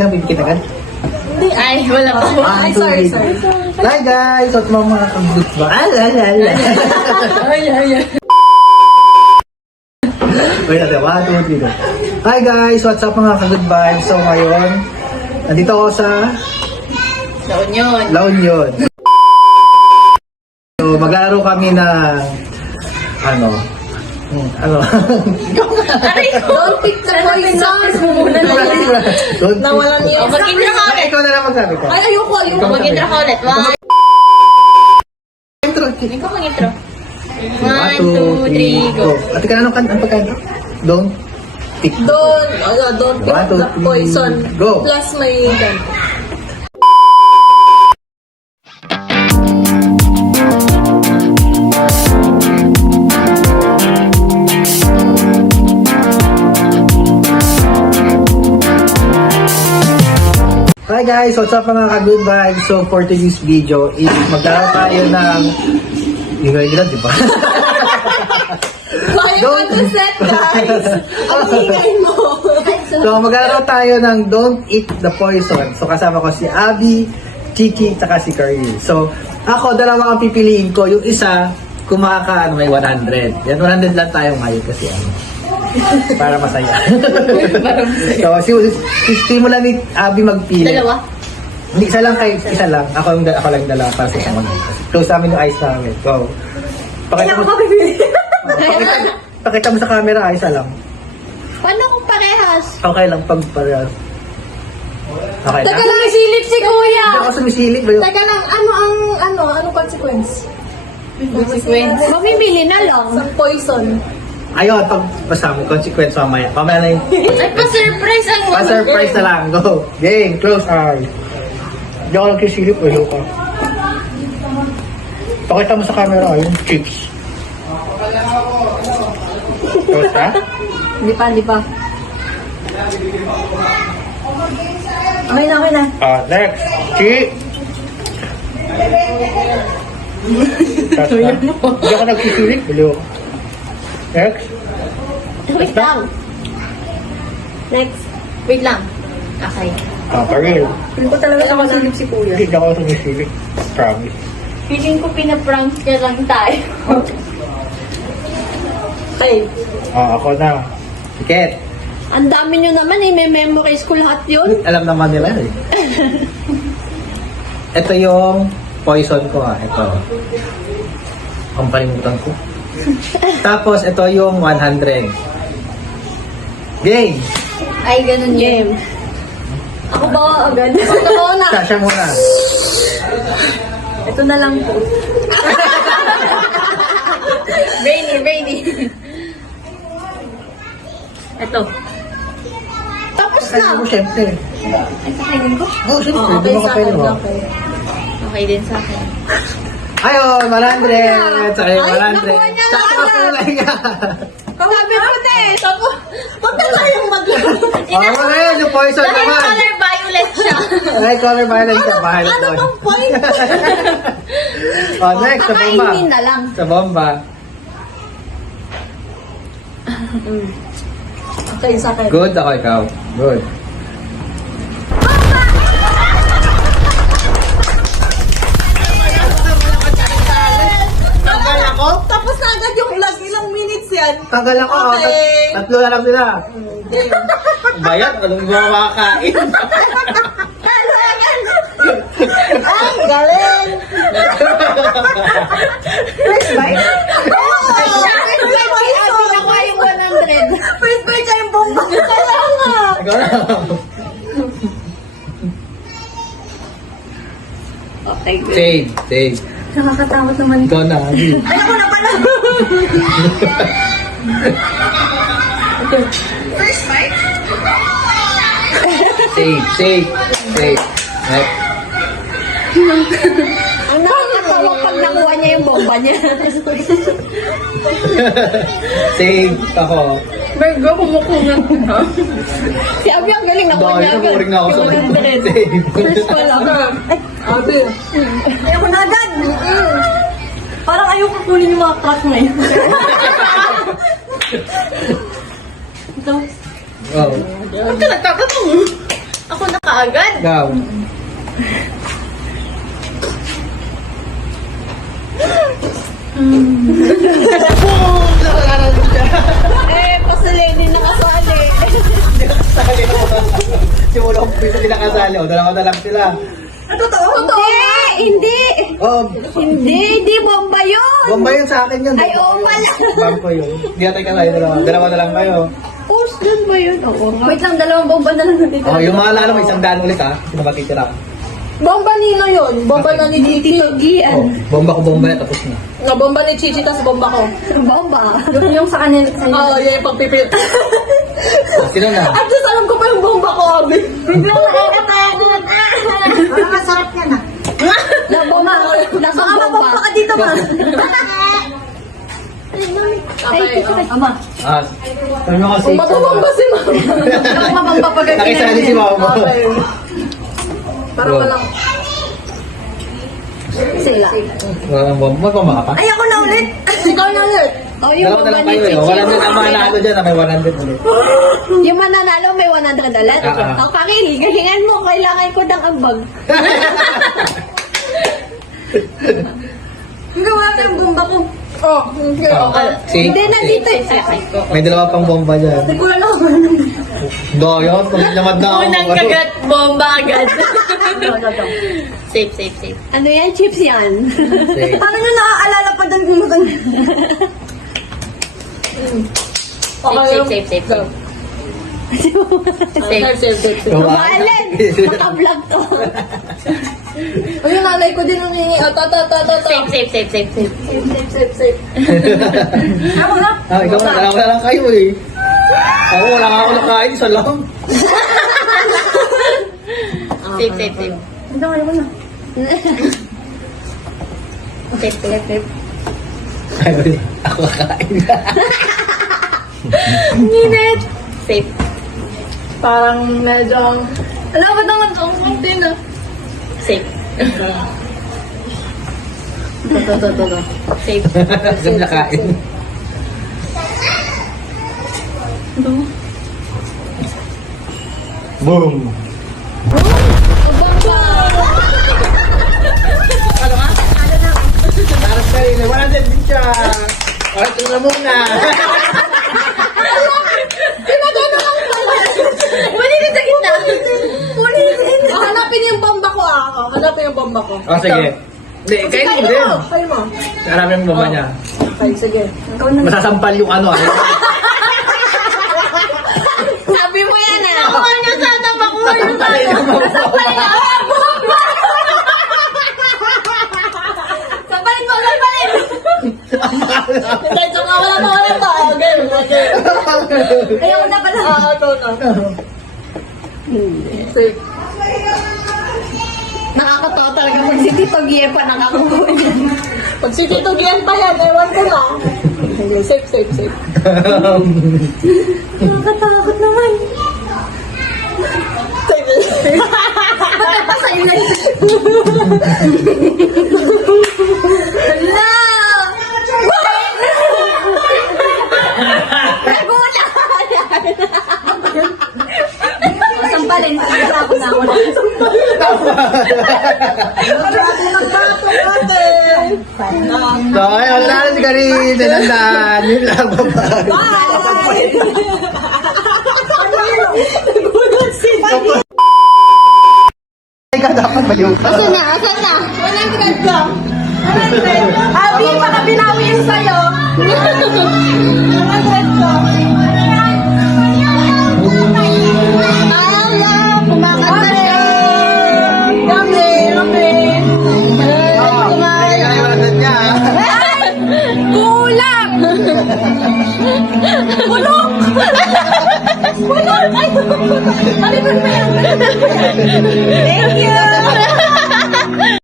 ka bibigyan agad? Ay, wala pa. Ay, sorry. Hi guys! At mga kagod ba? Ala. Ay. Wait natin, 1, 2, 3, go. Hi guys! What's up mga ka-good vibes? So ngayon, nandito ako sa La Union. La Union. So maglalaro kami na ano? Aray ko! Don't pick the poison! Muna na yan. Nawalan niya. Mag-intro ka ulit. Ikaw na lang magsabi ko. Ay, ayoko. Mag-intro ka ulit. Intro. Ikaw mag-intro. 1, 2, 3, go. Ate ka na nung kanta? Ang pagkanta? Don't pick. Don't pick 1, 2, the 3, poison. go. Plus may gun. Hi guys! What's up mga ka-good vibes? So for today's video is maglalaro tayo ng ingay-ingay, di ba? Quiet on the set, guys! Ang ingay mo! So maglalaro tayo ng Don't Eat the Poison. So kasama ko si Abby, Kiki, tsaka si Karil. So ako, dalawa ang pipiliin ko. Yung isa, may 100. Yan, 100 lang tayo ngayon kasi para masaya. So simula ni Abby magpili. Dalawa? Hindi, isa lang. Ako lang dalawa para sa isang mga. Close namin yung eyes namin. Go. Pakita mo sa camera, isa lang. Paano kung parehas? Okay lang pag parehas. Okay Teka na? lang, silip si Kuya! Hindi ako sumisilip ba yun? Teka lang, anong consequence? Consequence. Mamimili na lang. Sa poison. Ayun, basta may consequence mamaya. Mamaya na yung Ay, pa-surprise ang pa-surprise na lang. Go. Game, close eyes. Hindi ako nagsisilip. Ulo ka. Pakita mo sa camera, yung chips. Close ha? Hindi pa. Okay na. Next. Chi. Hindi ako nagsisilip. Ulo ka. Next. Wait lang. Next. Wait lang. Okay. Karil. Hindi ko talaga nakasilip si Kuya. Hindi ako sumisilip. Promise. Feeling ko pinaprank ka lang tayo. Okay. Ako na. Tiket. Ang dami nyo naman may memorize ko lahat yun. Alam naman nila eh. Ito yung poison ko Ito. Ang palimutan ko. Tapos ito yung 100. Game! Ay, ganun yun. Ako ba agad? Ako na. Sasha muna. Ito na lang po. Brainy. Ito. Tapos Kaya na. mo syempre. Ay, sa kainin ko? Syempre. Di Okay mo sa kapel akin. mo. Okay. Okay din sa akin. Ayun, 100. Saka yung 100. nakuha niya Saka lahat. kulay nga. Sabi ko na eh. Tapos, huwag na tayong maglaro. Ano na yun, yung poison Dahil naman. color violet siya. Ay, color violence ka. Bahala Ano doon. tong point? Next, sa bomba. Kakainin na lang. Sa bomba. Okay, sa akin. Good ako ikaw. Good. Tanggal ako? Tapos na agad yung vlog. Ilang minutes yan? Tanggal ako. Okay. Tatlo na lang sila. Bayat, anong mga makakain? Ay, galing! First bite? First bite siya yung bomba. Kaya nga. Ikaw na. Okay, good. Save. Nakakatakot naman. Ikaw na. Ay, ako na pala. First bite? Save. Next. Ang nakakatawa pag nakuha niya yung bomba niya. Save ako. Mergo, kumukungat na. Si Abby ang galing nakuha Dahil niya agad. naburing na ako sa Yung 100. Save. First pa lang. Ay, Abby. Ayoko na agad. Parang ayoko kunin yung mga crack na yun. Ito. Oh. Huwag ka nagtatanong. Ako kaagad. Ikaw. Boom! Nakakaroon siya. Pasali, hindi nakasali. Kasali mo. Simula kong pisa sila kasali. O, dalawa na lang sila. Totoo? Hindi. Oh, Hindi bomba yun. bomba yun sa akin yun. Ay, oo pala. Bangko yun. Hindi natin kasali dalawa. Dalawa na lang kayo. Post dun ba yun? Oo. Wait lang, dalawang bomba na lang natitira. Oh, yung mga lalo mo, 100 ulit ha. Sino matitira? Bomba nino yun. Bomba na ni Chichi. Oh, Gian. bomba ko bomba na tapos na. Na bomba ni Chichi, tas bomba ko. Bomba. Yung sa kanil. Oo, yun yung pagpipit. Oh, sino na? At least alam ko pa yung bomba ko, Abi. Biglang nakakatakot. Masarap yan ah. Na bomba. Nasa Baka bomba. mapompa ka dito, ma. Ay, Ama. Ah, sabi mo kasi. Mapapomba si mama. Mapapomba pag Nakisali si mama. Okay. Para Bro. walang... Sila. Walang bomba pa mga pa. Ay, ako na ulit. Ikaw na ulit. Oh, yung Dalawa na bomba lang ni kayo eh. Chichi. Wala din ang mga nalo dyan. May 100 ulit. Yung mananalo may 100 ulit. Ah. O, Kakil, galingan mo. Kailangan ko ng ambag. Ang gawa ko yung bomba ko. Oh, okay. Okay. See? Hindi, nandito eh. May dalawa pang bomba dyan. Hindi ko na lang. Doyot, paglamad na ako. Unang kagat, bomba agad. Safe, safe, safe. Ano yan? Chips yan. Sige. Paano nyo naaalala pa doon kung maganda? Safe, safe, safe. Safe, safe, safe. Maalin. Maka-vlog to. O yung nanay ko din humingi. Safe, safe, safe. Safe. Ako na. Ah, ikaw na. Dalawa na lang kayo eh. Ako, wala nga ako nakain. Isa lang. Safe. Ito nga naman na. Safe. Ako kakain. Minute. Safe. Parang medyo... Alam ba naman itong konti na? Safe. Safe. Sabi nakain. Boom! Harap ka rin. Wala din din siya. Alright, ito na muna. Muli din sa gitna. Muli din. Hanapin yung bomba ko ako. Hanapin yung bomba ko. Oh, sige. Hindi, kayo din din. Kayo mo. Harapin mo ba niya? Okay, sige. Ikaw na. Masasampal yung ano. Sabi mo yan ah. Ako nga sana makuha yung Sampalin na. Sampalin mo, sampalin! Hindi, tsaka wala pa. Okay. Ayaw na pala. Ito na. Safe. Nakakatawa talaga pag si Tito Gie pa nakakuha niyan. Pag si Tito Gian pa yan, ewan ko na. Safe. Nakakatakot naman. Safe. Pasa'yo na yun. Hala! Nagulat ka yan. Sampalin. Ako na. So, ay, wala na si Karin. Tinandaan. Yun lang, bye-bye. Ikaw dapat ba yung... Asan na? 100 ka. 100. Abi, baka binawi yun sa'yo. 100 ka. Kumakas na siya. Yummy. Kulang! Bulok! Bulok! Ay, ano ba yan? Thank